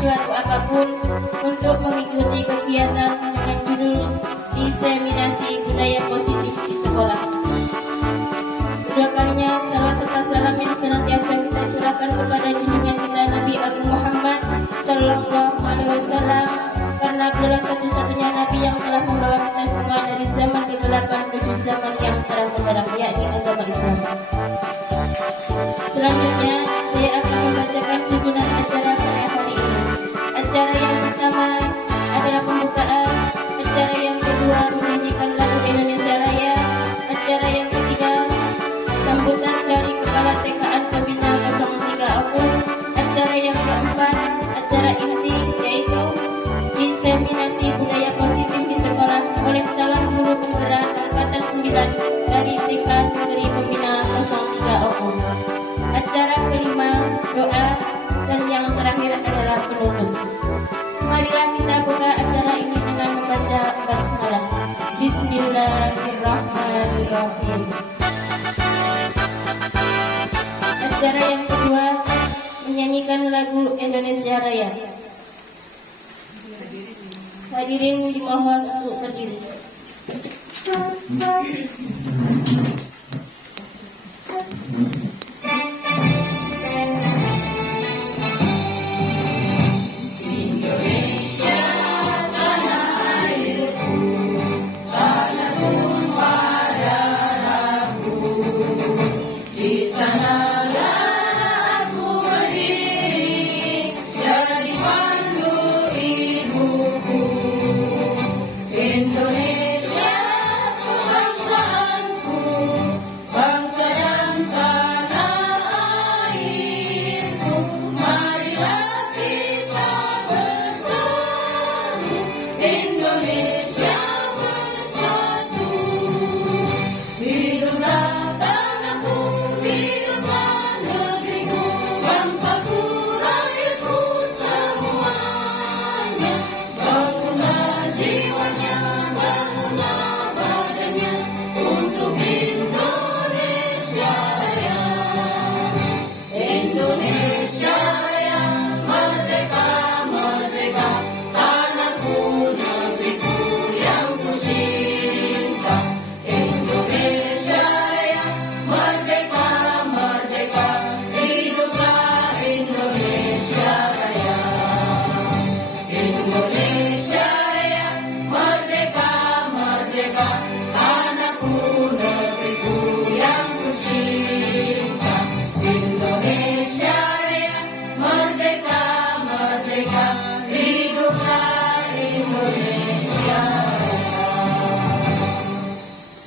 sesuatu apapun untuk mengikuti kegiatan dengan judul diseminasi budaya positif di sekolah. Kedua kalinya salawat serta salam yang senantiasa kita curahkan kepada junjungan kita Nabi Agung Muhammad Sallallahu Alaihi Wasallam, karena adalah satu-satunya Nabi yang telah membawa kita semua dari zaman kegelapan menuju zaman yang terang benderang, yakni agama Islam. Selanjutnya saya akan membacakan susunan acara pada hari ini. Acara yang pertama adalah pembukaan, acara yang kedua menyanyikan lagu Indonesia Raya, acara yang ketiga sambutan dari Kepala TKN Pembina 03 Aku, acara yang keempat acara inti yaitu diseminasi budaya positif di sekolah oleh calon guru penggerak angkatan 9 dari TK Negeri Pembina 03 Aku. Acara kelima doa, dan yang terakhir adalah penutup. Marilah kita buka acara ini dengan membaca basmalah. Bismillahirrahmanirrahim. Acara yang kedua menyanyikan lagu Indonesia Raya. Hadirin dimohon untuk berdiri.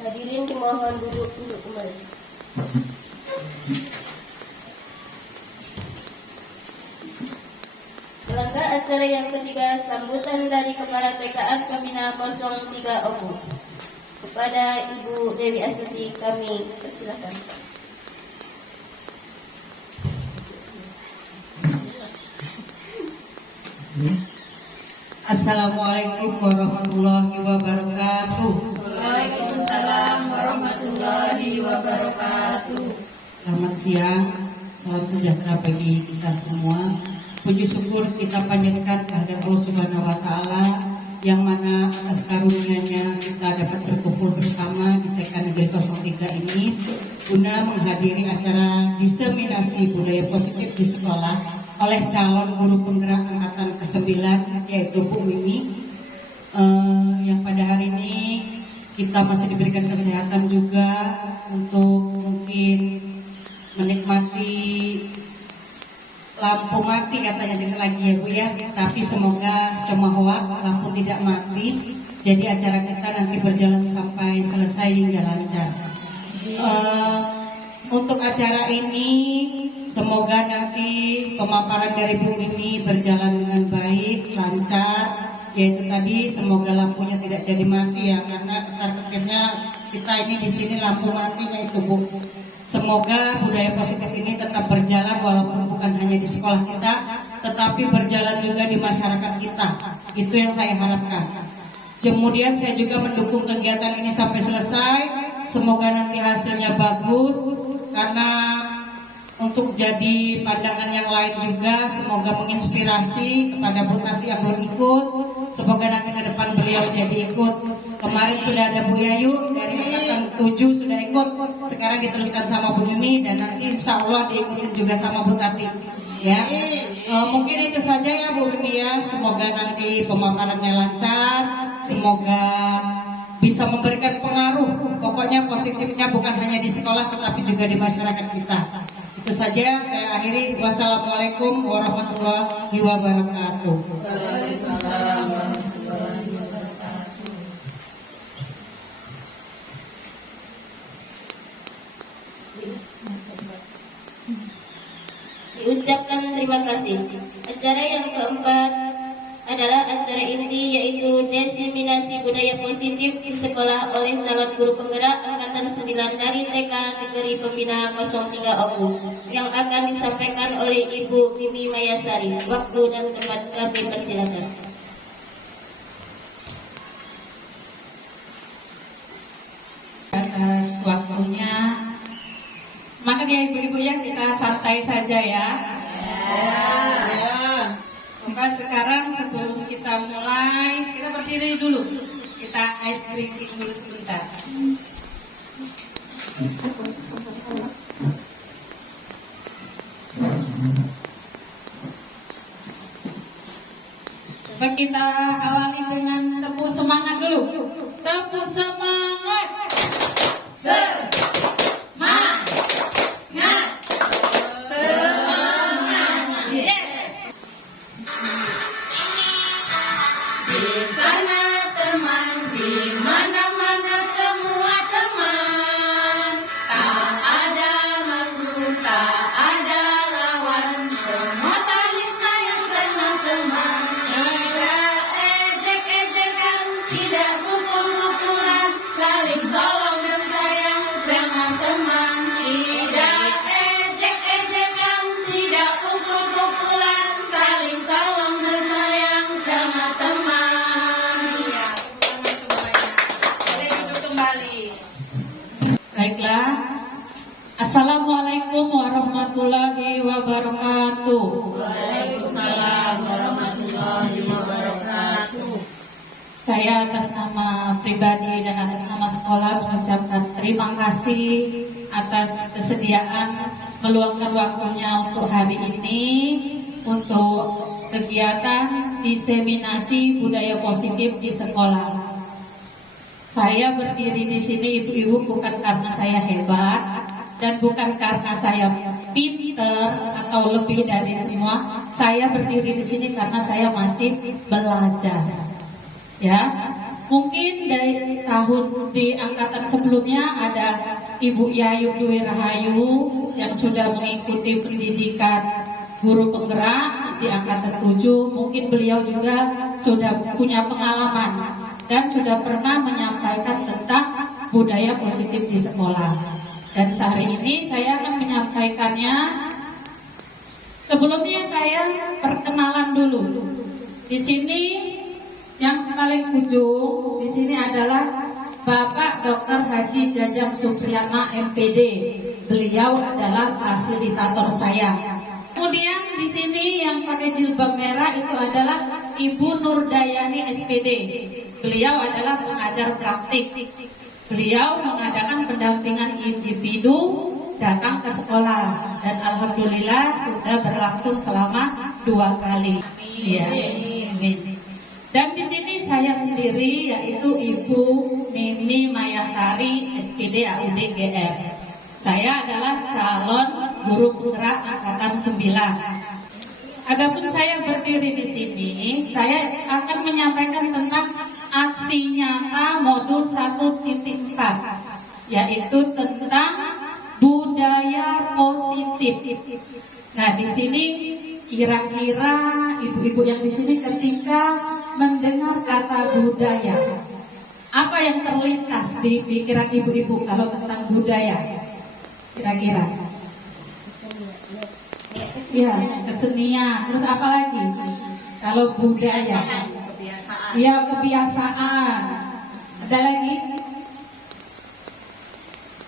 Hadirin dimohon duduk kembali. Selangkah acara yang ketiga, sambutan dari Kepala TKN Pembina 03 Oku. Kepada Ibu Dewi Astuti kami persilakan. Assalamualaikum warahmatullahi wabarakatuh. Waalaikumsalam warahmatullahi wabarakatuh. Selamat siang, salam sejahtera bagi kita semua. Puji syukur kita panjatkan kehadirat Allah Subhanahu wa Ta'ala, yang mana atas karunia-Nya kita dapat berkumpul bersama di TK Negeri 03 ini guna menghadiri acara diseminasi budaya positif di sekolah oleh calon guru penggerak angkatan ke-9 yaitu Bu Mimi, yang pada hari ini kita masih diberikan kesehatan juga untuk mungkin menikmati lampu mati katanya dengar lagi ya Bu ya, tapi semoga cemahwa lampu tidak mati, jadi acara kita nanti berjalan sampai selesai hingga lancar. Untuk acara ini semoga nanti pemaparan dari Bu Mimi berjalan dengan baik, lancar, yaitu tadi semoga lampunya tidak jadi mati ya, karena ketar-ketirnya kita ini di sini lampu matinya itu Bu. Semoga budaya positif ini tetap berjalan walaupun bukan hanya di sekolah kita, tetapi berjalan juga di masyarakat kita. Itu yang saya harapkan. Kemudian saya juga mendukung kegiatan ini sampai selesai. Semoga nanti hasilnya bagus, karena untuk jadi pandangan yang lain juga. Semoga menginspirasi kepada Bu Tati yang belum ikut. Semoga nanti ke depan beliau jadi ikut. Kemarin sudah ada Bu Yayu dari angkatan 7 sudah ikut. Sekarang diteruskan sama Bu Yumi dan nanti insya Allah diikutin juga sama Bu Tati. Ya, mungkin itu saja ya Bu Yumi ya. Semoga nanti pemaparannya lancar. Semoga bisa memberikan pengaruh. Pokoknya positifnya bukan hanya di sekolah tetapi juga di masyarakat kita. Itu saja saya akhiri. Wassalamualaikum warahmatullahi wabarakatuh. Diucapkan terima kasih. Acara yang keempat adalah acara inti, yaitu diseminasi budaya positif di sekolah oleh calon guru penggerak angkatan 9 dari TK Negeri Pembina 03 Oku yang akan disampaikan oleh Ibu Mimi Mayasari. Waktu dan tempat kami persilakan. Atas waktunya, semangat ya ibu-ibu ya, kita santai saja ya. Maka sekarang sebelum kita mulai, kita berdiri dulu. Kita ice drinking dulu sebentar. Coba kita awali dengan tepuk semangat dulu. Tepuk semangat. Semangat. Yes. Di sana teman, di mana-mana semua teman. Tak ada musuh, tak ada lawan, semua saling sayang dengan teman. Tidak ejek-ejekan, tidak pukul-pukulan, saling tolong dan sayang dengan teman. Tidak ejek-ejekan, tidak pukul-pukulan, saling tolong dan sayang dengan teman. Iya, boleh duduk kembali. Baiklah. Assalamualaikum warahmatullahi wabarakatuh. Waalaikumsalam warahmatullahi wabarakatuh. Saya atas nama pribadi dan atas nama sekolah mengucapkan terima kasih atas kesediaan meluangkan waktunya untuk hari ini untuk kegiatan diseminasi budaya positif di sekolah. Saya berdiri di sini ibu-ibu bukan karena saya hebat dan bukan karena saya pinter atau lebih dari semua. Saya berdiri di sini karena saya masih belajar. Ya, mungkin dari tahun di angkatan sebelumnya ada Ibu Yayu Dwi Rahayu yang sudah mengikuti pendidikan guru penggerak di angkatan 7. Mungkin beliau juga sudah punya pengalaman dan sudah pernah menyampaikan tentang budaya positif di sekolah. Dan sehari ini saya akan menyampaikannya. Sebelumnya saya perkenalan dulu. Di sini yang paling ujung di sini adalah Bapak Dr. Haji Jajang Supriyatna MPD. Beliau adalah fasilitator saya. Kemudian di sini yang pakai jilbab merah itu adalah Ibu Nurdayani SPD. Beliau adalah pengajar praktik. Beliau mengadakan pendampingan individu datang ke sekolah dan alhamdulillah sudah berlangsung selama 2 kali. Ya, amin. Dan di sini saya sendiri yaitu Ibu Mimi Mayasari SPD AUD GR. Saya adalah calon guru penggerak angkatan 9. Adapun saya berdiri di sini, saya akan menyampaikan tentang aksi nyata modul 1.4, yaitu tentang budaya positif. Nah, di sini kira-kira ibu-ibu yang di sini ketika mendengar kata budaya, apa yang terlintas di pikiran ibu-ibu kalau tentang budaya? Kira-kira? Ya, kesenian. Terus apa lagi? Kalau budaya? Ya, kebiasaan. Ada lagi?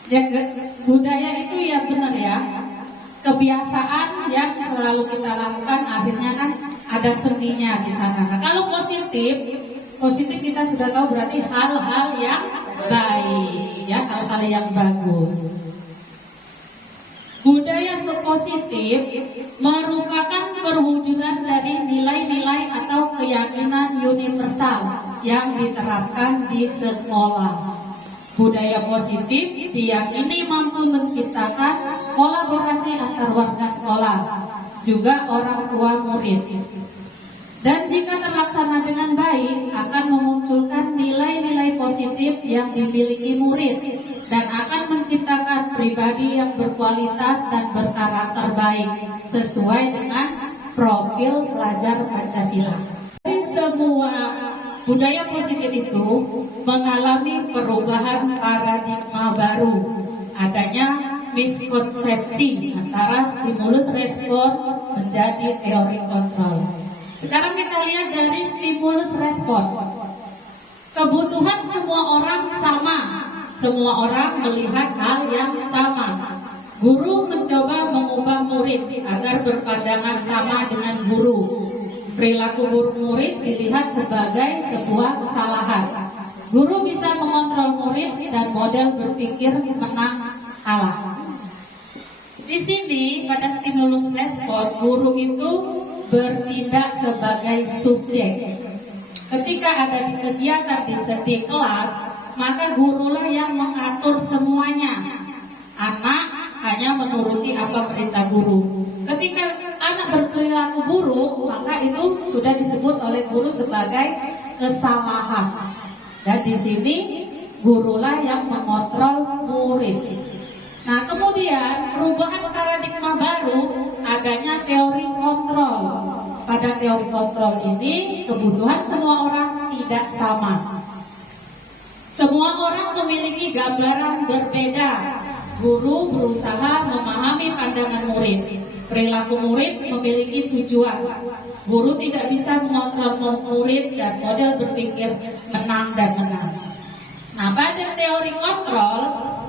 Ya, budaya itu ya benar ya. kebiasaan yang selalu kita lakukan, akhirnya kan ada seninya di sana. Nah, kalau positif kita sudah tahu berarti hal-hal yang baik, ya, hal-hal yang bagus. Budaya positif merupakan perwujudan dari nilai-nilai atau keyakinan universal yang diterapkan di sekolah. Budaya positif diyakini mampu menciptakan kolaborasi antar warga sekolah, juga orang tua murid. Dan jika terlaksana dengan baik, akan memunculkan nilai-nilai positif yang dimiliki murid dan akan menciptakan pribadi yang berkualitas dan berkarakter baik sesuai dengan profil pelajar Pancasila. Dari semua budaya positif itu mengalami perubahan paradigma baru, adanya miskonsepsi antara stimulus respon menjadi teori kontrol. Sekarang kita lihat dari stimulus respon. Kebutuhan semua orang sama. Semua orang melihat hal yang sama. Guru mencoba mengubah murid agar berpandangan sama dengan guru. Perilaku murid dilihat sebagai sebuah kesalahan. Guru bisa mengontrol murid dan model berpikir menang kalah. Di sini pada stimulus respon, guru itu bertindak sebagai subjek. Ketika ada di kegiatan di kelas, maka gurulah yang mengatur semuanya. Anak hanya menuruti apa perintah guru. Ketika anak berperilaku buruk, maka itu sudah disebut oleh guru sebagai kesalahan. Dan di sini gurulah yang mengontrol murid. Nah, kemudian perubahan paradigma baru, adanya teori kontrol. Pada teori kontrol ini, kebutuhan semua orang tidak sama. Semua orang memiliki gambaran berbeda. Guru berusaha memahami pandangan murid. Perilaku murid memiliki tujuan. Guru tidak bisa mengontrol murid dan model berpikir menang dan menang. Nah, pada teori kontrol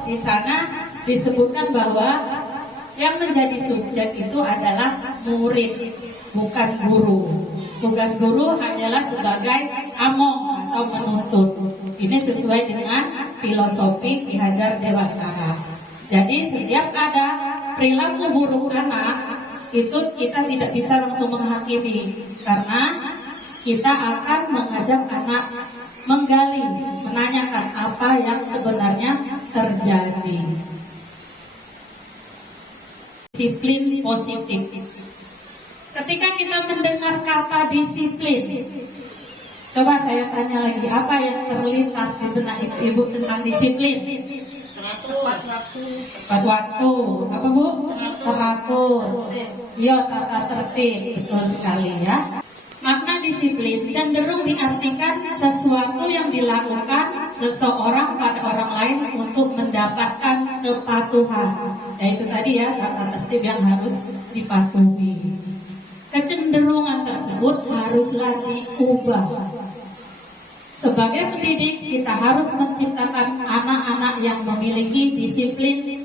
di sana disebutkan bahwa yang menjadi subjek itu adalah murid, bukan guru. Tugas guru hanyalah sebagai among atau menuntut. Ini sesuai dengan filosofi Ki Hajar Dewantara. Jadi setiap ada perilaku buruk anak, itu kita tidak bisa langsung menghakimi, karena kita akan mengajak anak menggali, menanyakan apa yang sebenarnya terjadi. Disiplin positif. Ketika kita mendengar kata disiplin, coba saya tanya lagi, apa yang terlintas di benak ibu tentang disiplin? Tepat waktu. Apa Bu? Teratur. Iya, tata tertib. Betul sekali ya. Makna disiplin cenderung diartikan sesuatu yang dilakukan seseorang pada orang lain untuk mendapatkan kepatuhan. Yaitu tadi ya, tata tertib yang harus dipatuhi. Kecenderungan tersebut haruslah diubah. Sebagai pendidik, kita harus menciptakan anak-anak yang memiliki disiplin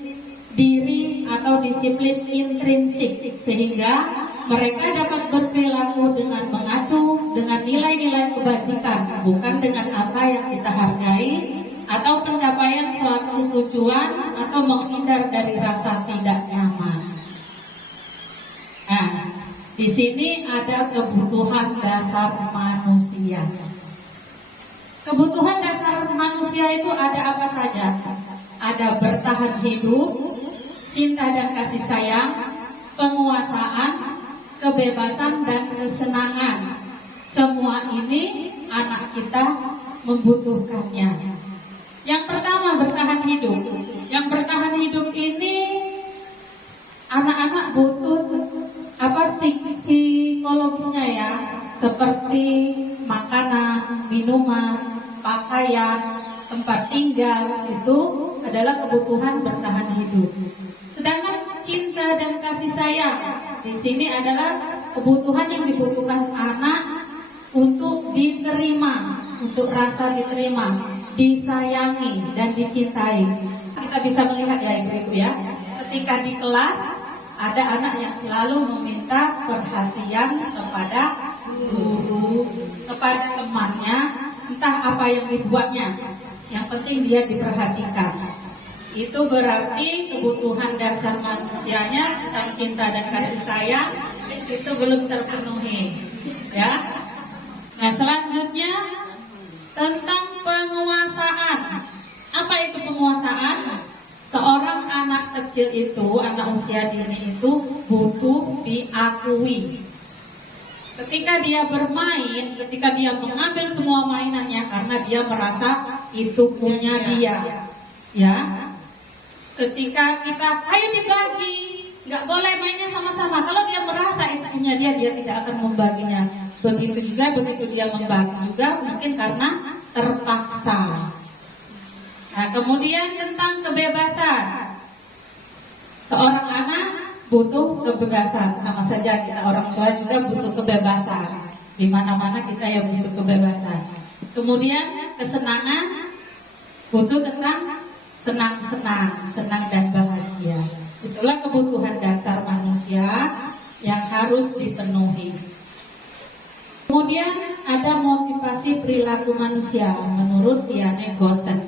diri atau disiplin intrinsik, sehingga mereka dapat berperilaku dengan mengacu dengan nilai-nilai kebajikan, bukan dengan apa yang kita hargai atau pencapaian suatu tujuan atau menghindar dari rasa tidak nyaman. Nah, di sini ada kebutuhan dasar manusia. Kebutuhan dasar manusia itu ada apa saja? Ada bertahan hidup, cinta dan kasih sayang, penguasaan, kebebasan dan kesenangan. Semua ini anak kita membutuhkannya. Yang pertama, bertahan hidup. Yang bertahan hidup ini anak-anak butuh psikologisnya ya, seperti makanan, minuman, pakaian, tempat tinggal, itu adalah kebutuhan bertahan hidup. Sedangkan cinta dan kasih sayang di sini adalah kebutuhan yang dibutuhkan anak untuk diterima, untuk rasa diterima, disayangi dan dicintai. Kita bisa melihat ya ibu-ibu ya, ketika di kelas ada anak yang selalu meminta perhatian kepada guru, kepada temannya, entah apa yang dibuatnya. Yang penting dia diperhatikan. Itu berarti kebutuhan dasar manusianya tentang cinta dan kasih sayang itu belum terpenuhi, ya. Nah, selanjutnya tentang penguasaan. Apa itu penguasaan? Seorang anak kecil itu, anak usia dini itu butuh diakui. Ketika dia bermain, ketika dia mengambil semua mainannya karena dia merasa itu punya dia, ya. Ketika kita ayo dibagi, nggak boleh mainnya sama-sama. Kalau dia merasa itu punya dia tidak akan membaginya. Begitu juga begitu dia membagi juga mungkin karena terpaksa. Nah, kemudian tentang kebebasan. Seorang anak butuh kebebasan, sama saja kita orang tua juga butuh kebebasan. Di mana-mana kita yang butuh kebebasan. Kemudian kesenangan, butuh tentang senang-senang, senang dan bahagia. Itulah kebutuhan dasar manusia yang harus dipenuhi. Kemudian ada motivasi perilaku manusia menurut Diane Gossen.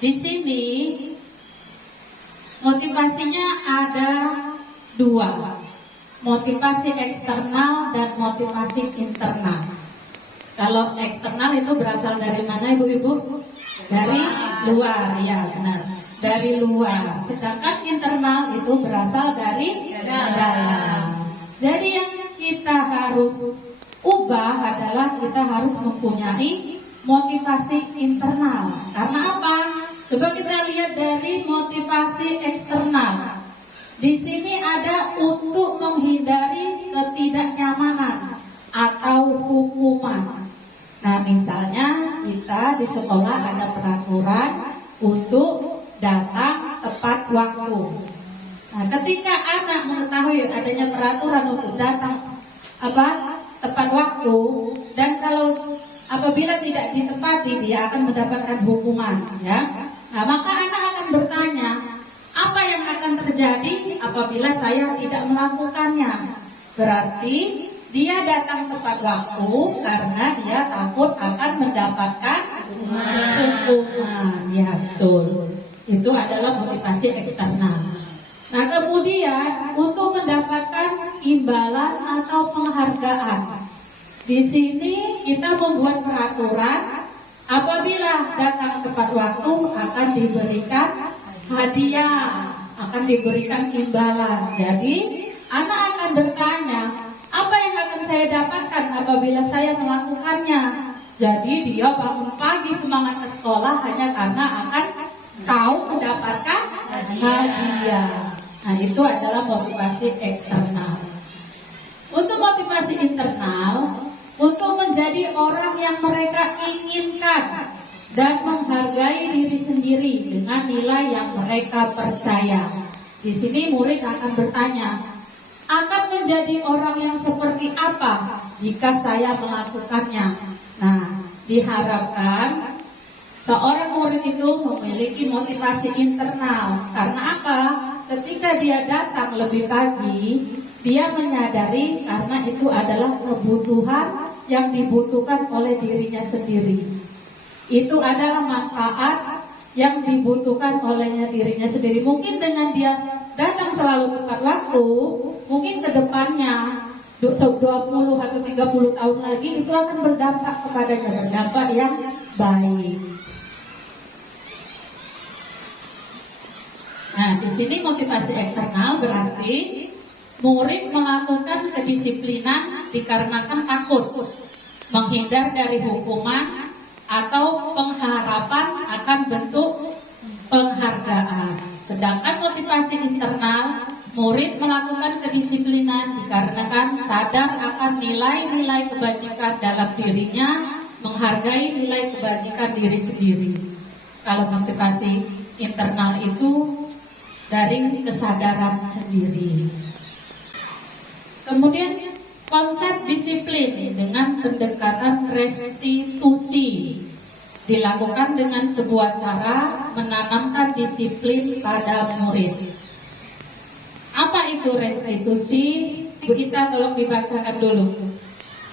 Di sini motivasinya ada dua, motivasi eksternal dan motivasi internal. Kalau eksternal itu berasal dari mana, ibu-ibu? Dari luar, ya benar. Dari luar. Sedangkan internal itu berasal dari dalam. Jadi yang kita harus ubah adalah kita harus mempunyai motivasi internal. Karena apa? Coba kita lihat dari motivasi eksternal. Di sini ada untuk menghindari ketidaknyamanan atau hukuman. Nah, misalnya kita di sekolah ada peraturan untuk datang tepat waktu. Nah, ketika anak mengetahui adanya peraturan untuk datang tepat waktu, dan kalau apabila tidak ditepati dia akan mendapatkan hukuman, ya. Nah, maka anak akan bertanya, apa yang akan terjadi apabila saya tidak melakukannya? Berarti dia datang tepat waktu karena dia takut akan mendapatkan hukuman. Ya, betul. Itu adalah motivasi eksternal. Nah, kemudian untuk mendapatkan imbalan atau penghargaan. Di sini kita membuat peraturan apabila datang tepat waktu akan diberikan hadiah, akan diberikan imbalan. Jadi anak akan bertanya, apa yang akan saya dapatkan apabila saya melakukannya? Jadi dia bangun pagi semangat ke sekolah hanya karena akan tahu mendapatkan hadiah. Nah, itu adalah motivasi eksternal. Untuk motivasi internal, untuk menjadi orang yang mereka inginkan dan menghargai diri sendiri dengan nilai yang mereka percaya. Di sini murid akan bertanya, akan menjadi orang yang seperti apa jika saya melakukannya? Nah, diharapkan seorang murid itu memiliki motivasi internal. Karena apa? Ketika dia datang lebih pagi, dia menyadari karena itu adalah kebutuhan yang dibutuhkan oleh dirinya sendiri. Itu adalah manfaat yang dibutuhkan olehnya dirinya sendiri. Mungkin dengan dia datang selalu tepat waktu, mungkin ke depannya 20 atau 30 tahun lagi itu akan berdampak kepadanya, berdampak yang baik. Nah, di sini motivasi eksternal berarti murid melakukan kedisiplinan dikarenakan takut, menghindar dari hukuman atau pengharapan akan bentuk penghargaan. Sedangkan motivasi internal, murid melakukan kedisiplinan dikarenakan sadar akan nilai-nilai kebajikan dalam dirinya, menghargai nilai kebajikan diri sendiri. Kalau motivasi internal itu dari kesadaran sendiri. Kemudian konsep disiplin dengan pendekatan restitusi dilakukan dengan sebuah cara menanamkan disiplin pada murid. Apa itu restitusi? Bu Ita tolong dibacakan dulu.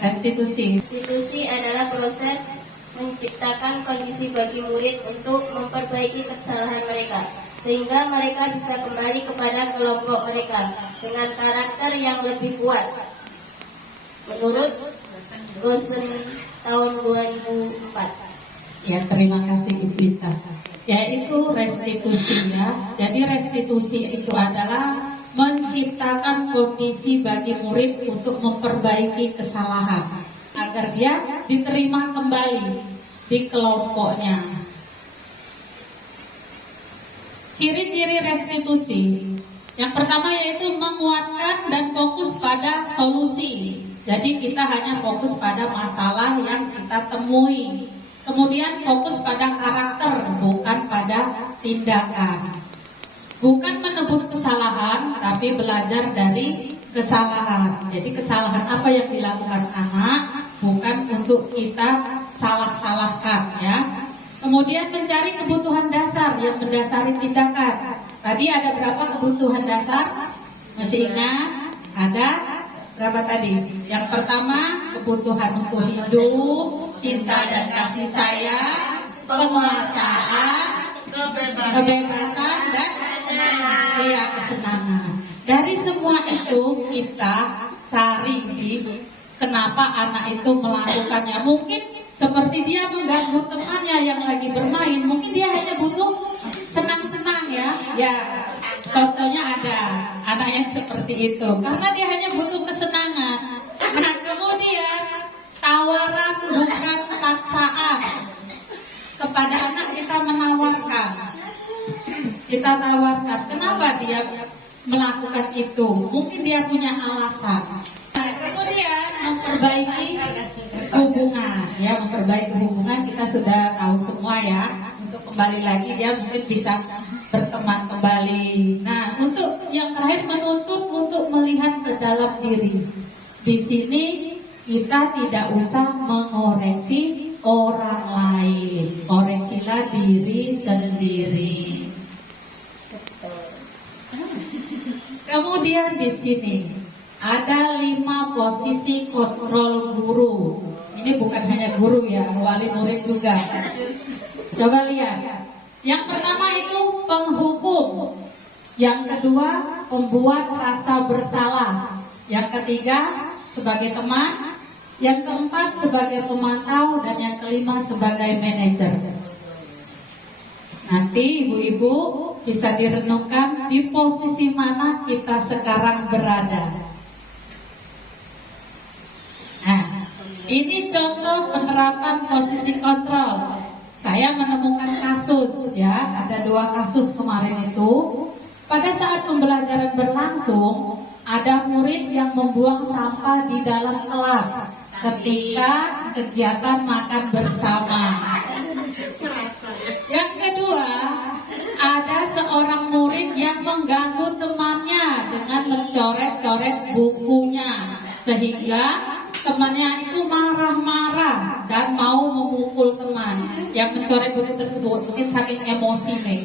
Restitusi. Restitusi adalah proses menciptakan kondisi bagi murid untuk memperbaiki kesalahan mereka, sehingga mereka bisa kembali kepada kelompok mereka dengan karakter yang lebih kuat. Menurut Gosen tahun 2004. Ya, terima kasih Ibu Ita. Yaitu restitusi ya. Jadi restitusi itu adalah menciptakan kondisi bagi murid untuk memperbaiki kesalahan agar dia diterima kembali di kelompoknya. Ciri-ciri restitusi. Yang pertama yaitu menguatkan dan fokus pada solusi. Jadi kita hanya fokus pada masalah yang kita temui. Kemudian fokus pada karakter, bukan pada tindakan. Bukan menebus kesalahan, tapi belajar dari kesalahan. Jadi kesalahan apa yang dilakukan anak bukan untuk kita salah-salahkan ya. Kemudian mencari kebutuhan dasar yang mendasari tindakan. Tadi ada berapa kebutuhan dasar? Masih ingat? Ada berapa tadi? Yang pertama kebutuhan untuk hidup, cinta dan kasih sayang, penguasaan, kebebasan dan kesenangan. Dari semua itu kita cari kenapa anak itu melakukannya. Mungkin seperti dia mengganggu temannya yang lagi bermain, mungkin dia hanya butuh senang-senang ya. Ya, contohnya ada anak yang seperti itu, karena dia hanya butuh kesenangan. Nah, kemudian tawaran bukan paksaan. Kepada anak kita menawarkan, kita tawarkan. Kenapa dia melakukan itu? Mungkin dia punya alasan. Nah, kemudian memperbaiki hubungan, ya, memperbaiki hubungan kita sudah tahu semua ya. Untuk kembali lagi dia mungkin bisa berteman kembali. Nah, untuk yang terakhir menuntut untuk melihat ke dalam diri. Di sini kita tidak usah mengoreksi orang lain, koreksilah diri sendiri. Kemudian di sini ada 5 posisi kontrol guru. Ini bukan hanya guru ya, wali murid juga. Coba lihat. Yang pertama itu penghukum. Yang kedua pembuat rasa bersalah. Yang ketiga sebagai teman. Yang keempat sebagai pemantau, dan yang kelima sebagai manajer. Nanti ibu-ibu bisa direnungkan di posisi mana kita sekarang berada. Nah, ini contoh penerapan posisi kontrol. Saya menemukan kasus ya, ada 2 kasus kemarin itu. Pada saat pembelajaran berlangsung, ada murid yang membuang sampah di dalam kelas ketika kegiatan makan bersama. Yang kedua, ada seorang murid yang mengganggu temannya dengan mencoret-coret bukunya, sehingga temannya itu marah-marah dan mau memukul teman yang mencoret buku tersebut. Mungkin saking emosi nih.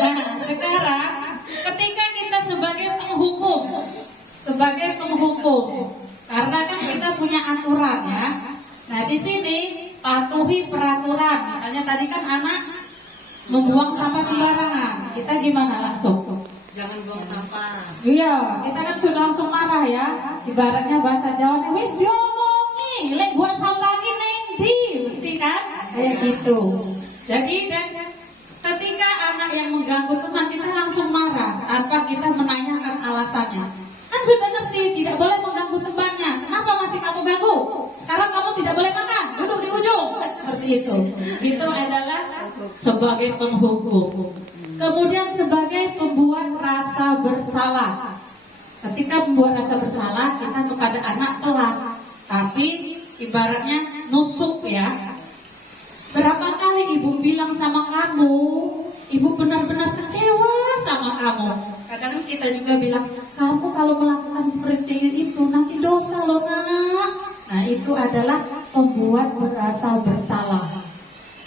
Nah, sekarang ketika kita sebagai penghukum, karena kan kita punya aturan ya. Nah, di sini patuhi peraturan. Misalnya tadi kan anak membuang sampah sembarangan, kita gimana langsung? Jangan buang sampah. Iya, kita kan sudah langsung marah ya. Ibaratnya bahasa Jawanya, wis diomongi, lek buat sampah gini, mesti kan kayak gitu. Jadi dan ketika anak yang mengganggu teman, kita langsung marah tanpa kita menanyakan alasannya. Kan sudah ngerti tidak boleh mengganggu temannya. Kenapa masih kamu ganggu? Sekarang kamu tidak boleh makan, duduk di ujung. Kan seperti itu. Itu adalah sebagai penghukum. Kemudian sebagai pembuat rasa bersalah. Ketika membuat rasa bersalah, kita kepada anak pelan, tapi ibaratnya nusuk ya. Berapa kali ibu bilang sama kamu, ibu benar-benar kecewa sama kamu. Kadang kita juga bilang, kamu kalau melakukan seperti itu nanti dosa loh nak. Nah, itu adalah pembuat merasa bersalah.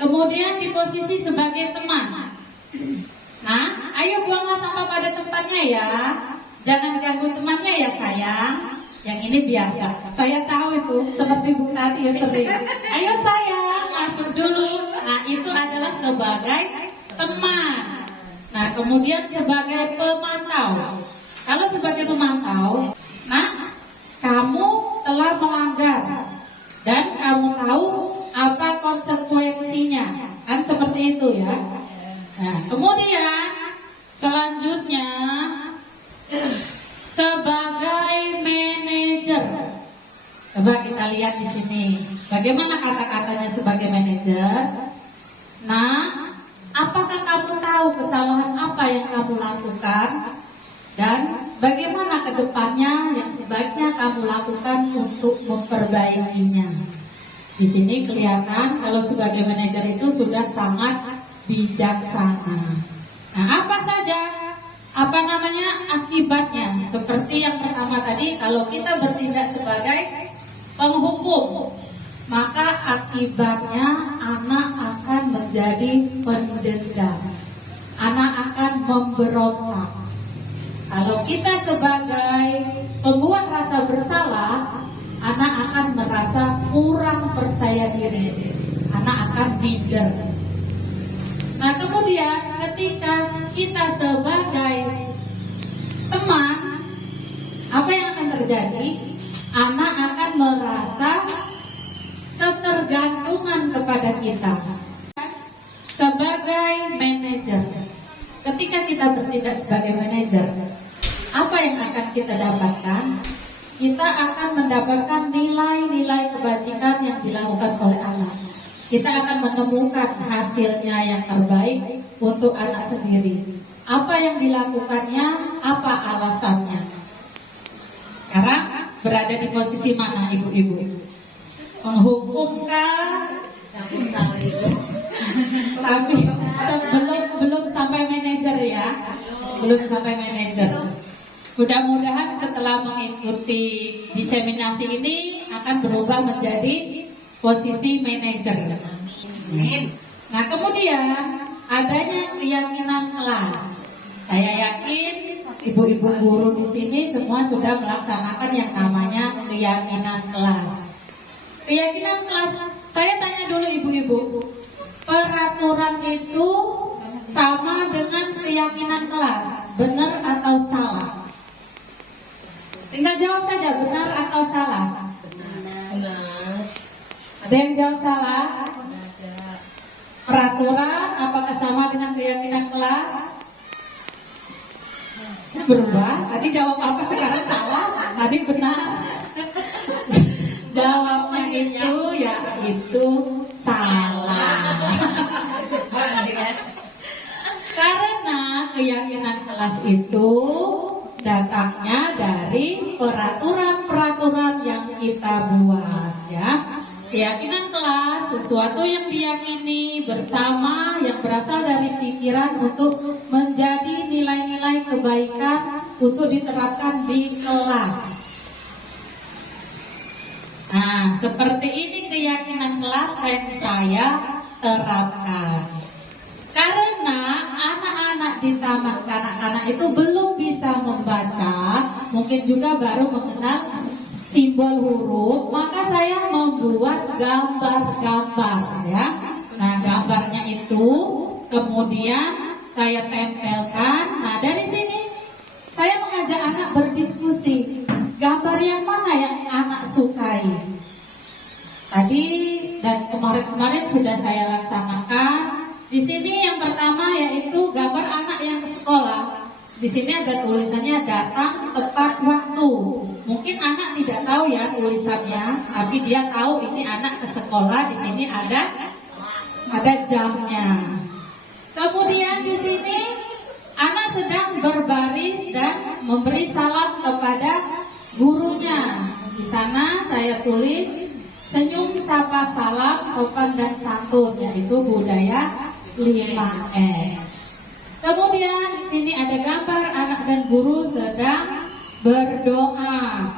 Kemudian di posisi sebagai teman. Nah, ayo buanglah sampah pada tempatnya ya. Jangan ganggu temannya ya sayang. Yang ini biasa. Saya tahu itu, seperti Bu Tati ya sering. Ayo sayang, masuk dulu. Nah, itu adalah sebagai teman. Nah, kemudian sebagai pemantau. Kalau sebagai pemantau, nah, kamu telah melanggar dan kamu tahu apa konsekuensinya. Kan seperti itu ya. Nah, kemudian selanjutnya sebagai manajer. Coba kita lihat di sini. Bagaimana kata-katanya sebagai manajer? Nah, apakah kamu tahu kesalahan apa yang kamu lakukan? Dan bagaimana ke depannya yang sebaiknya kamu lakukan untuk memperbaikinya? Di sini kelihatan kalau sebagai manajer itu sudah sangat bijaksana. Nah, apa saja? Apa namanya akibatnya? Seperti yang pertama tadi, kalau kita bertindak sebagai penghukum, maka akibatnya anak akan menjadi pendendam. Anak akan memberontak. Kalau kita sebagai pembuat rasa bersalah, anak akan merasa kurang percaya diri. Anak akan minder. Nah, kemudian ketika kita sebagai teman, apa yang akan terjadi? Anak akan merasa ketergantungan kepada kita. Sebagai manajer, ketika kita bertindak sebagai manajer, apa yang akan kita dapatkan? Kita akan mendapatkan nilai-nilai kebajikan yang dilakukan oleh anak. Kita akan menemukan hasilnya yang terbaik untuk anak sendiri. Apa yang dilakukannya, apa alasannya. Sekarang berada di posisi mana ibu-ibu? Menghukumkan, tapi belum sampai manajer ya, belum sampai manajer. Mudah-mudahan setelah mengikuti diseminasi ini akan berubah menjadi posisi manajer. Nah, kemudian adanya keyakinan kelas. Saya yakin ibu-ibu guru di sini semua sudah melaksanakan yang namanya keyakinan kelas. Keyakinan kelas, saya tanya dulu ibu-ibu, peraturan itu sama dengan keyakinan kelas, benar atau salah? Tinggal jawab saja, benar atau salah? Benar. Ada yang jawab salah? Peraturan apakah sama dengan keyakinan kelas? Berubah. Tadi jawab apa, sekarang salah, tadi benar. Jawabnya itu yaitu salah. Karena keyakinan kelas itu datangnya dari peraturan-peraturan yang kita buat ya. Keyakinan kelas sesuatu yang diyakini bersama yang berasal dari pikiran untuk menjadi nilai-nilai kebaikan untuk diterapkan di kelas. Nah, seperti ini keyakinan kelas yang saya terapkan. Karena anak-anak di taman kanak-kanak itu belum bisa membaca, mungkin juga baru mengenal simbol huruf, maka saya membuat gambar-gambar ya. Nah, gambarnya itu kemudian saya tempelkan. Nah, dari sini saya mengajak anak berdiskusi. Gambar yang mana yang anak sukai? Tadi dan kemarin-kemarin sudah saya laksanakan. Di sini yang pertama yaitu gambar anak yang ke sekolah. Di sini ada tulisannya datang tepat waktu. Mungkin anak tidak tahu ya tulisannya, tapi dia tahu ini anak ke sekolah. Di sini ada jamnya. Kemudian di sini anak sedang berbaris dan memberi salam kepada gurunya. Di sana saya tulis senyum, sapa, salam, sopan dan santun, yaitu budaya 5S. Kemudian di sini ada gambar anak dan guru sedang berdoa.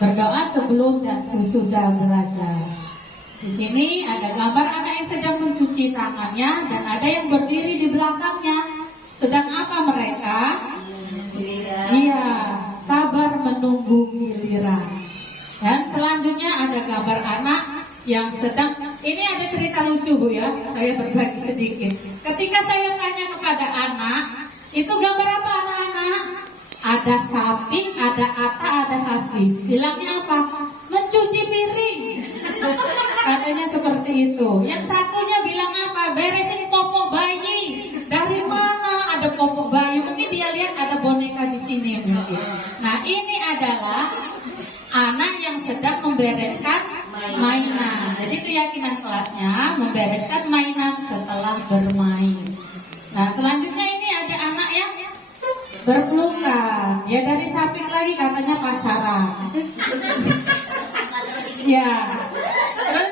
Berdoa sebelum dan sesudah belajar. Di sini ada gambar anak yang sedang mencuci tangannya dan ada yang berdiri di belakangnya Sedang apa mereka? Iya, sabar menunggu giliran. Dan selanjutnya ada gambar anak yang sedang, ini ada cerita lucu Bu ya, saya berbagi sedikit. Ketika saya tanya kepada anak, itu gambar apa anak-anak? Ada sapi, ada ata, ada hasbi. Bilangnya apa? Mencuci piring. Katanya seperti itu. Yang satunya bilang apa? Beresin popok bayi. Dari mana ada popok bayi? Mungkin dia lihat ada boneka di sini mungkin. Nah, ini adalah anak yang sedang membereskan mainan. Jadi keyakinan kelasnya membereskan mainan setelah bermain. Nah, selanjutnya ini ada anak yang berpelukan. Ya, dari samping lagi katanya pacaran. Ya. Terus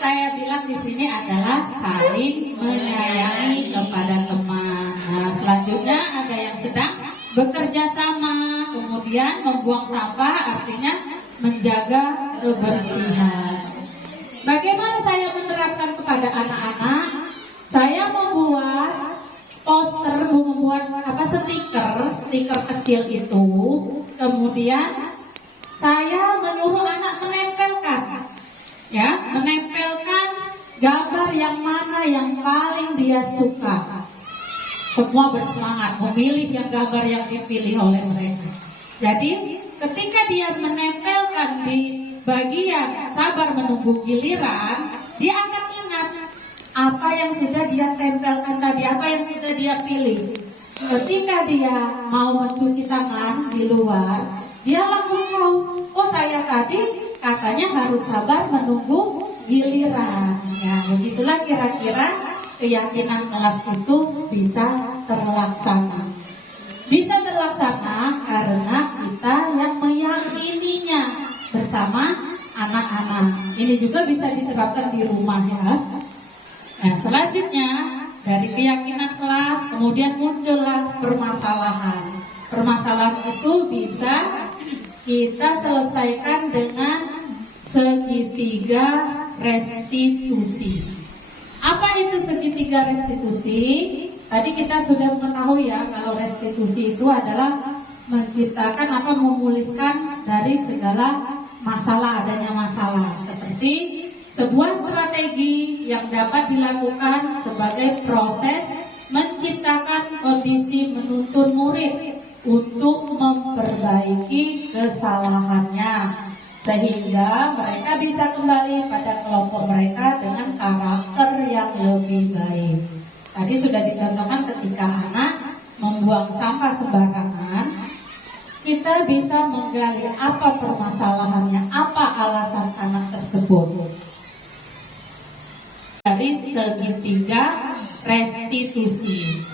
saya bilang di sini adalah saling menyayangi kepada teman. Nah, selanjutnya ada yang sedang bekerja sama, kemudian membuang sampah, artinya menjaga kebersihan. Bagaimana saya menerapkan kepada anak-anak? Saya membuat poster, membuat stiker kecil itu. Kemudian saya menyuruh anak menempelkan gambar yang mana yang paling dia suka. Semua bersemangat memilih yang gambar yang dipilih oleh mereka. Jadi ketika dia menempelkan di bagian sabar menunggu giliran, dia akan ingat apa yang sudah dia tempelkan tadi, apa yang sudah dia pilih. Ketika dia mau mencuci tangan di luar, dia langsung tahu, oh saya tadi katanya harus sabar menunggu giliran. Ya, begitulah kira-kira keyakinan kelas itu bisa terlaksana. Bisa terlaksana karena kita yang meyakininya bersama anak-anak. Ini juga bisa diterapkan di rumah ya. Nah, selanjutnya dari keyakinan kelas kemudian muncullah permasalahan. Permasalahan itu bisa kita selesaikan dengan segitiga restitusi. Apa itu segitiga restitusi? Tadi kita sudah mengetahui ya, kalau restitusi itu adalah menciptakan atau memulihkan dari segala masalah, adanya masalah. Seperti sebuah strategi yang dapat dilakukan sebagai proses menciptakan kondisi menuntun murid untuk memperbaiki kesalahannya, sehingga mereka bisa kembali pada kelompok mereka dengan karakter yang lebih baik. Tadi sudah dicontohkan ketika anak membuang sampah sembarangan, kita bisa menggali apa permasalahannya, apa alasan anak tersebut. Dari segitiga restitusi.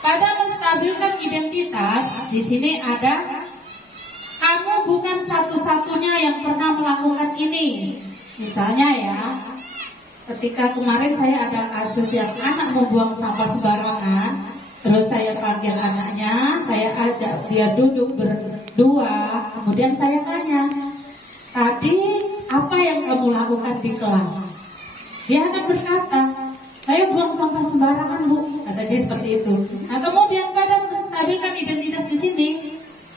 Pada menstabilkan identitas, di sini ada kamu bukan satu-satunya yang pernah melakukan ini. Misalnya ya, ketika kemarin saya ada kasus yang anak membuang sampah sembarangan, terus saya panggil anaknya, saya ajak dia duduk berdua, kemudian saya tanya, tadi apa yang kamu lakukan di kelas? Dia akan berkata, saya buang sampah sembarangan Bu, kata dia seperti itu. Nah, kemudian pada menstabilkan identitas di sini,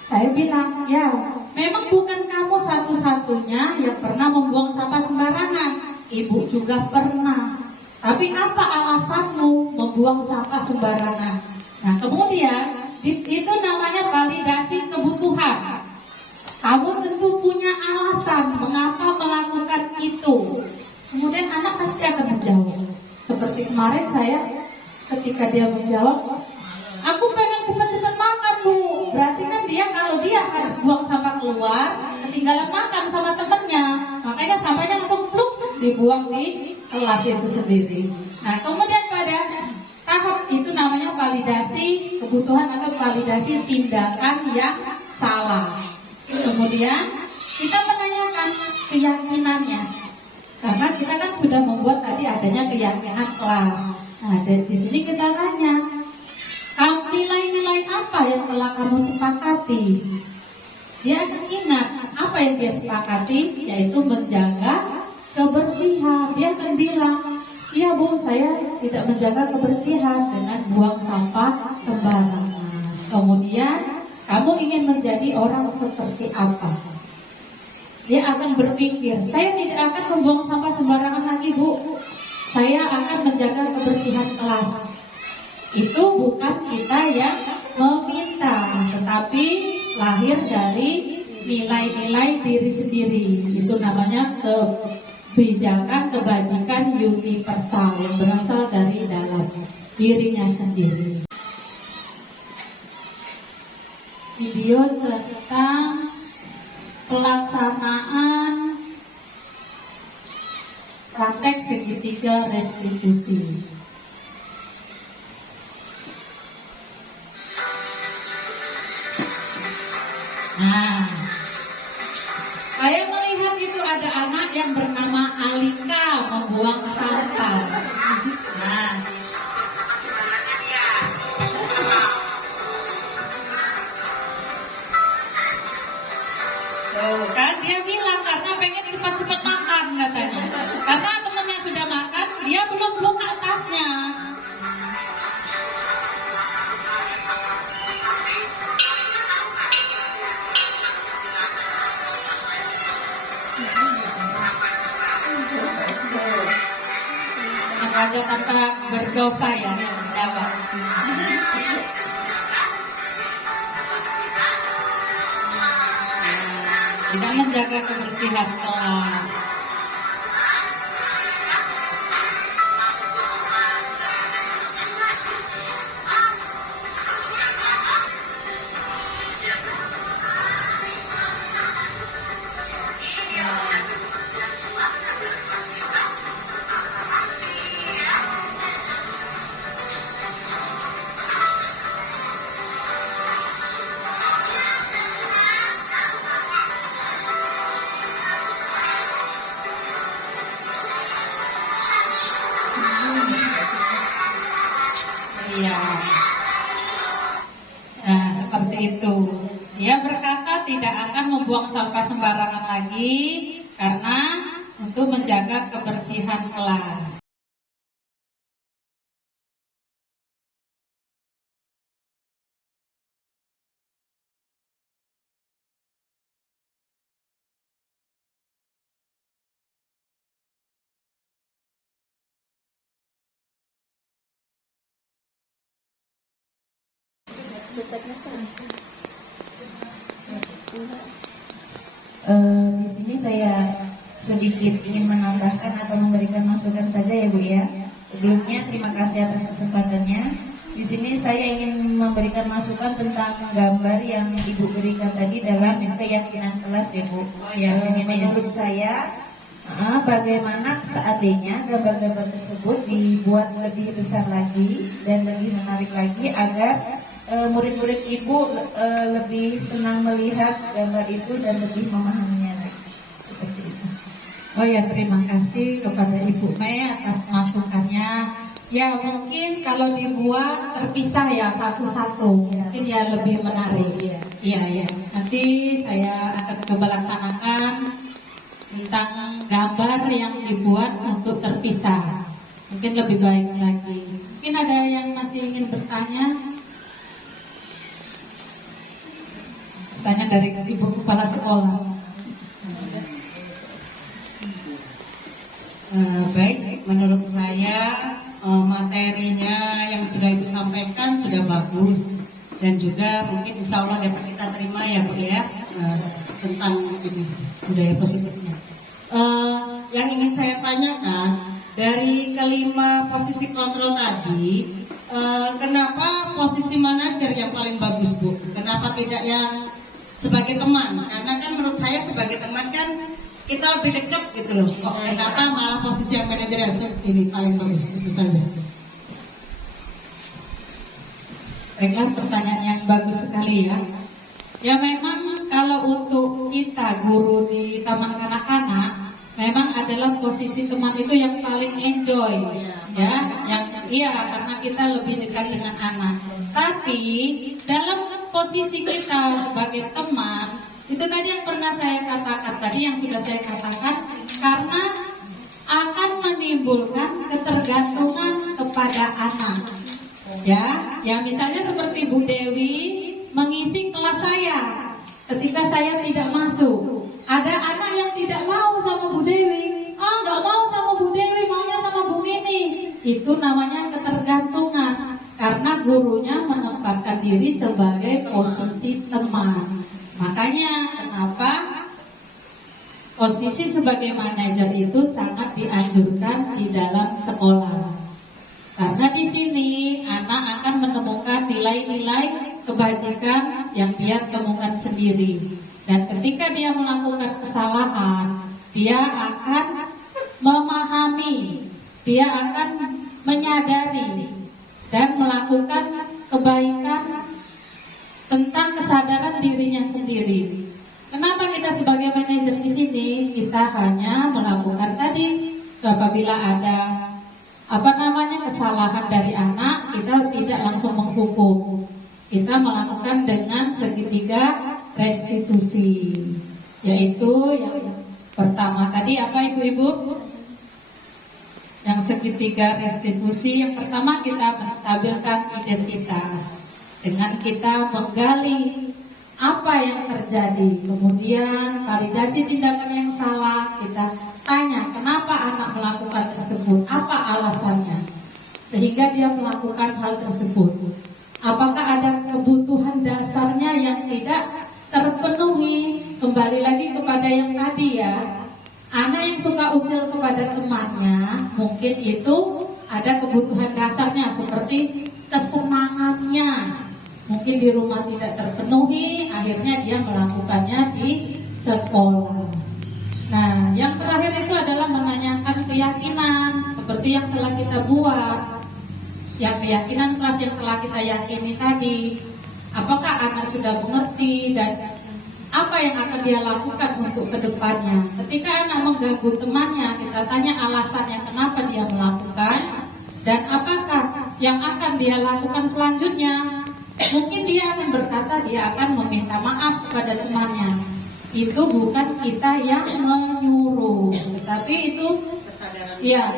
saya bilang, ya memang bukan kamu satu-satunya yang pernah membuang sampah sembarangan. Ibu juga pernah. Tapi apa alasanmu membuang sampah sembarangan? Nah, kemudian itu namanya validasi kebutuhan. Kamu tentu punya alasan mengapa melakukan itu. Kemudian anak pasti akan menjawab. Seperti kemarin saya ketika dia menjawab, aku pengen cepat-cepat makan Bu. Berarti kan dia kalau dia harus buang sampah keluar, ketinggalan makan sama temennya, makanya sampahnya langsung pluk dibuang di kelas itu sendiri. Nah, kemudian pada tahap itu namanya validasi kebutuhan atau validasi tindakan yang salah. Kemudian kita menanyakan keyakinannya, karena kita kan sudah membuat tadi adanya keyakinan kelas. Nah, di sini kita tanya, nilai-nilai apa yang telah kamu sepakati? Dia akan ingat apa yang dia sepakati, yaitu menjaga kebersihan. Dia akan bilang, Iya Bu, saya tidak menjaga kebersihan dengan buang sampah sembarangan. Kemudian kamu ingin menjadi orang seperti apa? Dia akan berpikir, saya tidak akan membuang sampah sembarangan lagi Bu. Saya akan menjaga kebersihan kelas. Itu bukan kita yang meminta, tetapi lahir dari nilai-nilai diri sendiri. Itu namanya kebijakan, kebajikan universal yang berasal dari dalam dirinya sendiri. Video tentang pelaksanaan praktek segitiga restitusi. Nah, saya melihat itu ada anak yang bernama Alika membuang sampah. Nah, tuh kan dia bilang karena pengen cepat-cepat makan katanya. Karena temennya sudah makan, dia belum buka tasnya. Dengan wajah tanpa berdosa ya yang menjawab. Tidak menjaga kebersihan kelas. Iya. Nah, seperti itu. Dia berkata tidak akan membuang sampah sembarangan lagi karena untuk menjaga kebersihan kelas. Di sini saya sedikit ingin menambahkan atau memberikan masukan saja ya Bu ya. Sebelumnya terima kasih atas kesempatannya. Di sini saya ingin memberikan masukan tentang gambar yang Ibu berikan tadi dalam keyakinan kelas ya Bu. Menurut saya bagaimana seandainya gambar-gambar tersebut dibuat lebih besar lagi dan lebih menarik lagi agar murid-murid Ibu lebih senang melihat gambar itu dan lebih memahaminya lagi. Seperti itu. Oh ya, terima kasih kepada Ibu Mei atas masukannya. Ya mungkin kalau dibuat terpisah ya satu-satu, mungkin ya lebih menarik. Iya. Nanti saya akan coba laksanakan tentang gambar yang dibuat untuk terpisah. Mungkin lebih baik lagi. Mungkin ada yang masih ingin bertanya? Tanya dari Ibu Kepala Sekolah. Baik, menurut saya materinya yang sudah Ibu sampaikan sudah bagus dan juga mungkin insya Allah dapat kita terima ya Bu ya tentang ini budaya positifnya. Yang ingin saya tanyakan dari kelima posisi kontrol tadi, kenapa posisi manajer yang paling bagus Bu? Kenapa tidak yang sebagai teman? Karena kan menurut saya sebagai teman kan kita lebih dekat gitu loh. Kenapa malah posisi yang manajer ini paling bagus? Itu saja. Baiklah, pertanyaan yang bagus sekali ya. Ya memang kalau untuk kita guru di taman kanak-kanak, memang adalah posisi teman itu yang paling enjoy, ya, karena kita lebih dekat dengan anak. Tapi dalam posisi kita sebagai teman, itu tadi yang pernah saya katakan tadi, yang sudah saya katakan, karena akan menimbulkan ketergantungan kepada anak. Ya misalnya seperti Bu Dewi mengisi kelas saya ketika saya tidak masuk. Ada anak yang tidak mau sama Bu Dewi. Nggak mau sama Bu Dewi, maunya sama Bu Mimi. Itu namanya ketergantungan, karena gurunya menempatkan diri sebagai posisi teman. Makanya kenapa posisi sebagai manajer itu sangat dianjurkan di dalam sekolah. Karena di sini anak akan menemukan nilai-nilai kebajikan yang dia temukan sendiri. Dan ketika dia melakukan kesalahan, dia akan memahami, dia akan menyadari dan melakukan kebaikan tentang kesadaran dirinya sendiri. Kenapa kita sebagai manajer di sini kita hanya melakukan tadi, apabila ada kesalahan dari anak, kita tidak langsung menghukum. Kita melakukan dengan segitiga restitusi, yaitu yang pertama tadi apa ibu-ibu? Yang segitiga restitusi, yang pertama kita menstabilkan identitas dengan kita menggali apa yang terjadi, kemudian validasi tindakan yang salah, kita tanya kenapa anak melakukan tersebut, apa alasannya sehingga dia melakukan hal tersebut. Apakah ada kebutuhan dasarnya yang tidak terpenuhi? Kembali lagi kepada yang tadi ya, anak yang suka usil kepada temannya, mungkin itu ada kebutuhan dasarnya seperti kesenangannya, mungkin di rumah tidak terpenuhi, akhirnya dia melakukannya di sekolah. Nah, yang terakhir itu adalah menanyakan keyakinan, seperti yang telah kita buat. Yang keyakinan kelas yang telah kita yakini tadi, apakah anak sudah mengerti dan apa yang akan dia lakukan untuk kedepannya. Ketika anak mengganggu temannya, kita tanya alasannya kenapa dia melakukan dan apakah yang akan dia lakukan selanjutnya. Mungkin dia akan berkata dia akan meminta maaf kepada temannya. Itu bukan kita yang menyuruh, tetapi itu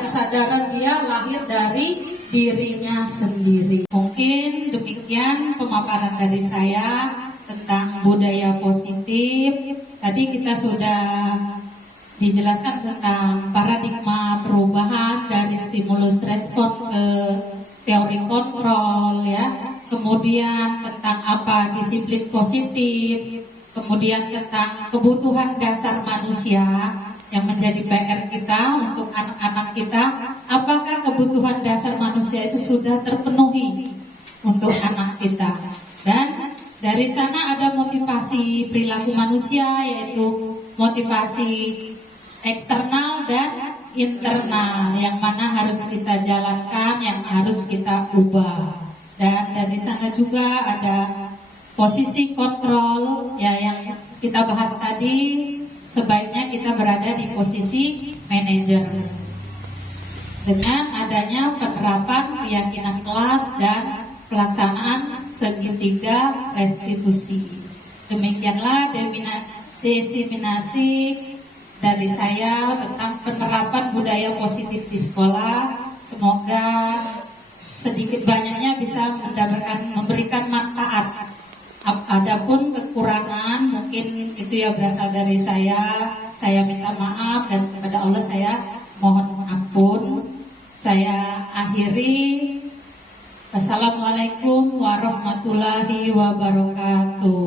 kesadaran dia lahir dari dirinya sendiri. Mungkin demikian pemaparan dari saya tentang budaya positif. Tadi kita sudah dijelaskan tentang paradigma perubahan dari stimulus respon ke teori kontrol ya. Kemudian tentang apa disiplin positif, kemudian tentang kebutuhan dasar manusia yang menjadi PR kita untuk anak-anak kita. Apakah kebutuhan dasar manusia itu sudah terpenuhi untuk anak kita? Dan dari sana ada motivasi perilaku manusia, yaitu motivasi eksternal dan internal, yang mana harus kita jalankan, yang harus kita ubah. Dan dari sana juga ada posisi kontrol ya, yang kita bahas tadi. Sebaiknya kita berada di posisi manajer dengan adanya penerapan keyakinan kelas dan pelaksanaan segitiga restitusi. Demikianlah diseminasi dari saya tentang penerapan budaya positif di sekolah. Semoga sedikit banyaknya bisa memberikan manfaat. Adapun kekurangan mungkin itu ya berasal dari saya minta maaf, dan kepada Allah saya mohon ampun. Saya akhiri. Assalamualaikum warahmatullahi wabarakatuh.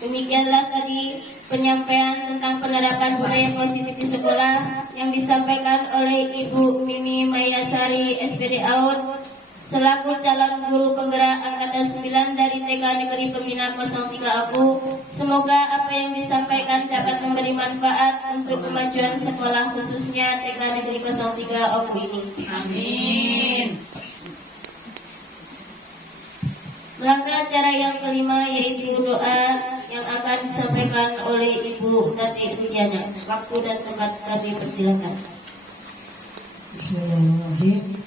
Demikianlah tadi penyampaian tentang penerapan budaya positif di sekolah yang disampaikan oleh Ibu Mimi Mayasari SPD AUD selaku calon guru penggerak angkatan 9 dari TK Negeri Pembina 03 Aku. Semoga apa yang disampaikan dapat memberi manfaat untuk kemajuan sekolah, khususnya TK Negeri 03 Aku ini. Amin. Melangkah acara yang kelima, yaitu doa yang akan disampaikan oleh Ibu Tati Rudiana. Waktu dan tempat kami persilakan. Bismillahirrahmanirrahim.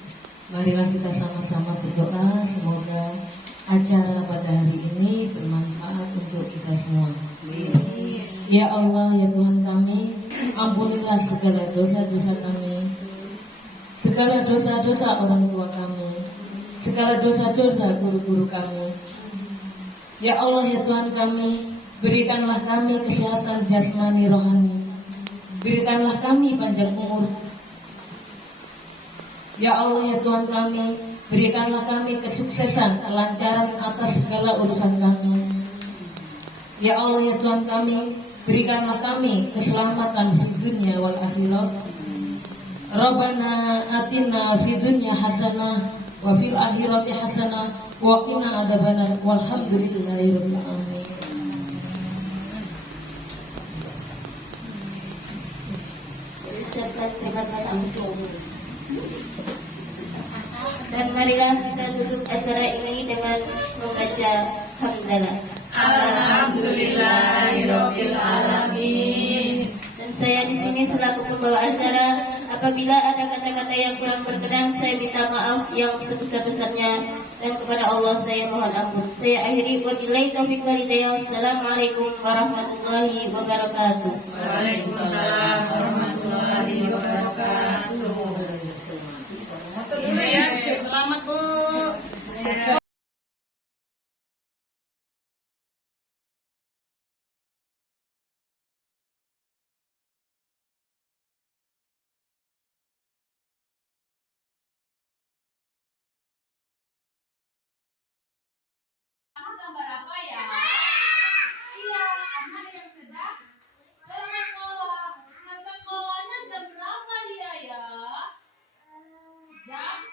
Marilah kita sama-sama berdoa, semoga acara pada hari ini bermanfaat untuk kita semua. Ya Allah, ya Tuhan kami, ampunilah segala dosa-dosa kami, segala dosa-dosa orang tua kami, segala dosa-dosa guru-guru kami. Ya Allah, ya Tuhan kami, berikanlah kami kesehatan jasmani rohani, berikanlah kami panjang umur. Ya Allah, ya Tuhan kami, berikanlah kami kesuksesan, kelancaran atas segala urusan kami. Ya Allah, ya Tuhan kami, berikanlah kami keselamatan di dunia wal akhirah. Rabbana atina fid dunya hasanah wa fil akhirati hasanah wa qina adzabannar. Walhamdulillahirabbil alamin. Ucapkan terima kasih. Dan marilah kita tutup acara ini dengan membaca hamdalah. Alhamdulillahirabbil alamin. Dan saya di sini selaku pembawa acara. Apabila ada kata-kata yang kurang berkenan, saya minta maaf yang sebesar-besarnya, dan kepada Allah saya mohon ampun. Saya akhiri, wabillahi taufiq wal hidayah. Wassalamualaikum warahmatullahi wabarakatuh. Waalaikumsalam warahmatullahi wabarakatuh. Motor dulu ya. Selamat Bu. Gambar apa ya? Iya, anak yang sedang ke sekolah. Ke sekolahnya jam berapa dia ya? Jam?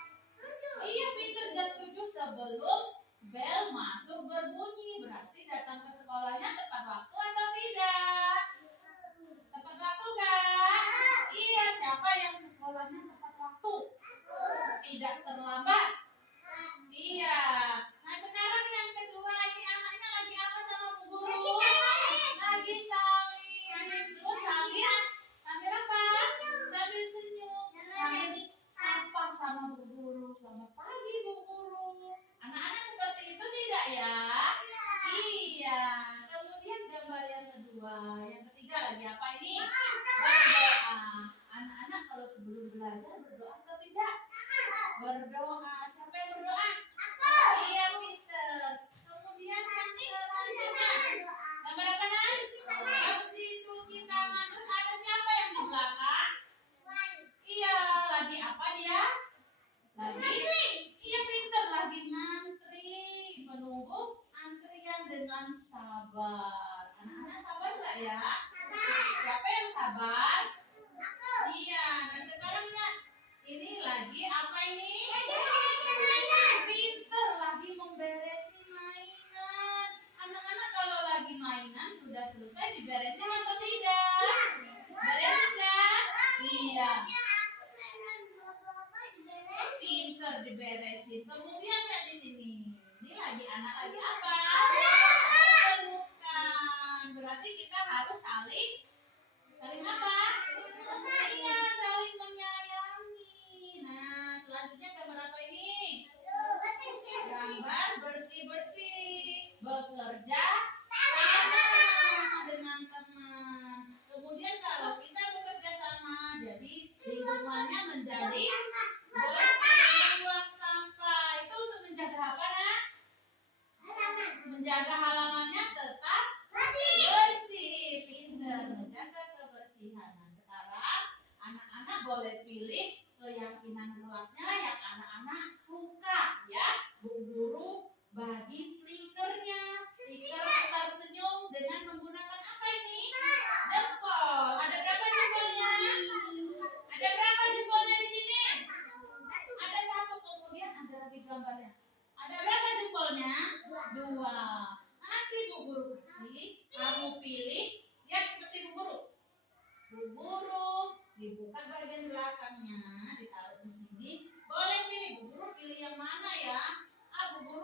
Iya, pinter jam 7 sebelum bel masuk berbunyi. Berarti datang ke sekolahnya tepat waktu atau tidak? Tepat waktu kan? Iya, siapa yang sekolahnya tepat waktu? Tidak terlambat. Iya. Nah, sekarang yang kedua ini anaknya lagi apa sama Bu Guru? Lagi salin. Terus sambil apa? Sambil senyum. Sambil sapa sama Bu Guru. Selamat pagi Bu Guru. Anak-anak seperti itu tidak ya? Iya. Kemudian gambar yang kedua. Yang ketiga lagi apa ini? Berdoa. Anak-anak kalau sebelum belajar berdoa atau tidak? Berdoa. Siapa yang berdoa? Iya, Peter. Kemudian yang selanjutnya, gambar apa nak? Cuci tangan. Terus ada siapa yang di belakang? Iya, lagi apa dia? Lagi, iya Peter lagi ngantri, menunggu antrian dengan sabar. Anak-anak sabar nggak ya? Siapa yang sabar? Iya. Nah sekarang ya, ini lagi apa ini? Pinter lagi memberesin mainan. Anak-anak kalau lagi mainan sudah selesai diberesin atau tidak? Beresin kan? Iya. Pinter diberesin. Kemudian lihat di sini. Ini lagi anak lagi apa? Bukan. Berarti kita harus saling apa? Iya, saling menyayangi. Nah, selanjutnya gambar apa ini? Gambar bersih-bersih, bekerja sama dengan teman. Kemudian kalau kita bekerja sama, jadi lingkungannya menjadi bersih, buang sampah. Itu untuk menjaga apa, nak? Menjaga halamannya tetap bersih. Pintar menjaga kebersihan. Nah, sekarang anak-anak boleh pilih keyakinan kelasnya yang anak-anak suka ya. Bu Guru bagi stikernya. Stiker tersenyum dengan menggunakan apa ini? Jempol. Ada berapa jempolnya? Ada berapa jempolnya di sini? Ada satu. Kemudian ada lagi gambarnya. Ada berapa jempolnya? 2. Nanti Bu Guru kasih, kamu pilih. Lihat seperti Bu Guru. Bu Guru dibuka bagian belakangnya, ditaruh di sini. Boleh pilih Bu Guru pilih yang mana ya? Bu Guru